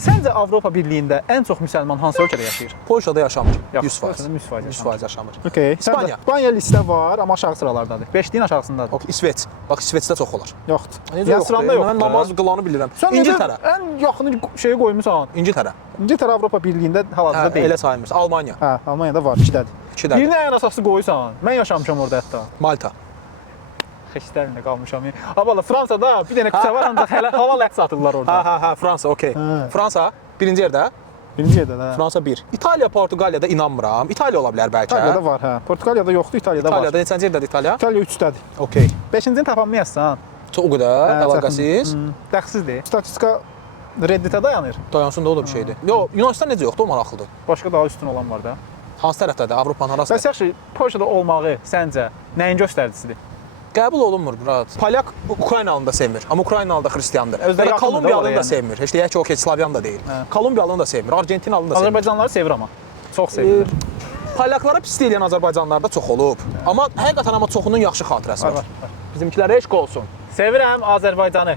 Səncə Avropa Birliyində ən çox müsəlman hansı ölkədə yaşayır? Polşada yaşamır. Yox, 100%. Polşada 100% 100% yaşamır. Okay. İspaniya. İspaniya listə var, amma aşağı sıralardadır. 5-liyin aşağısındadır. Ok, İsveç. Bax İsveçdə çox olar. Yoxdur. Necə Yəni sıranda yoxdur. Mən namaz qılanı bilirəm. Sən İngiltərə. ən yaxın şeyi qoymusan. İngiltərə. İngiltərə Avropa Birliyində hal-hazırda deyil. Elə sayılmır. Almaniya. Hə, Almaniyada var, 2-dədir. 2-dədir. Birini ən əsası qoysan. Mən yaşamışam orada hətta. Malta. Xəstəlimlə qalmışam. Abala Fransada bir dənə küçə var, ancaq hələ hava ləts atırlar orada. Ha, Fransa, okey. Hə. Fransa birinci yerdə. Birinci yerdə də. Fransa 1. İtaliya, Portuqaliyada inanmıram. İtaliya ola bilər bəlkə. İtaliyada var, hə. Portuqaliyada yoxdur, İtaliyada var. İtaliyada neçənci yerdədir İtaliya? İtaliya 3-dədir. Okey. 5-cini tapanmayassan. Çox o qədər əlaqəsiz. Dəxsizdir. Statistika Redditə dayanır. Dayansın da o da bir şeydir. Yox, Yunanistan necə yoxdur, o maraqlıdır. Başqa daha üstün olan var da. Hansı tərəfdədir? Avropanın harasında? Bəs yaxşı, Polşada olmağı səncə nəyin göstəricisidir? Qəbul olunmur Murad. Polyak Ukraynalını da sevmir, amma Ukraynalı da xristiandır. Özləri yaxındır da Kolumbiyalını oraya da yəni. sevmir. Heç deyək ki, okey, Slavyan da deyil. Kolumbiyalını da sevmir, Argentinalını da sevmir. Azərbaycanlıları sevir amma. Çox sevirlər. Polyaklara pis deyilən Azərbaycanlılarda çox olub. Amma həqiqətən amma çoxunun yaxşı xatirəsi var. Bizimkilərə eşq olsun. Sevirəm Azərbaycanı.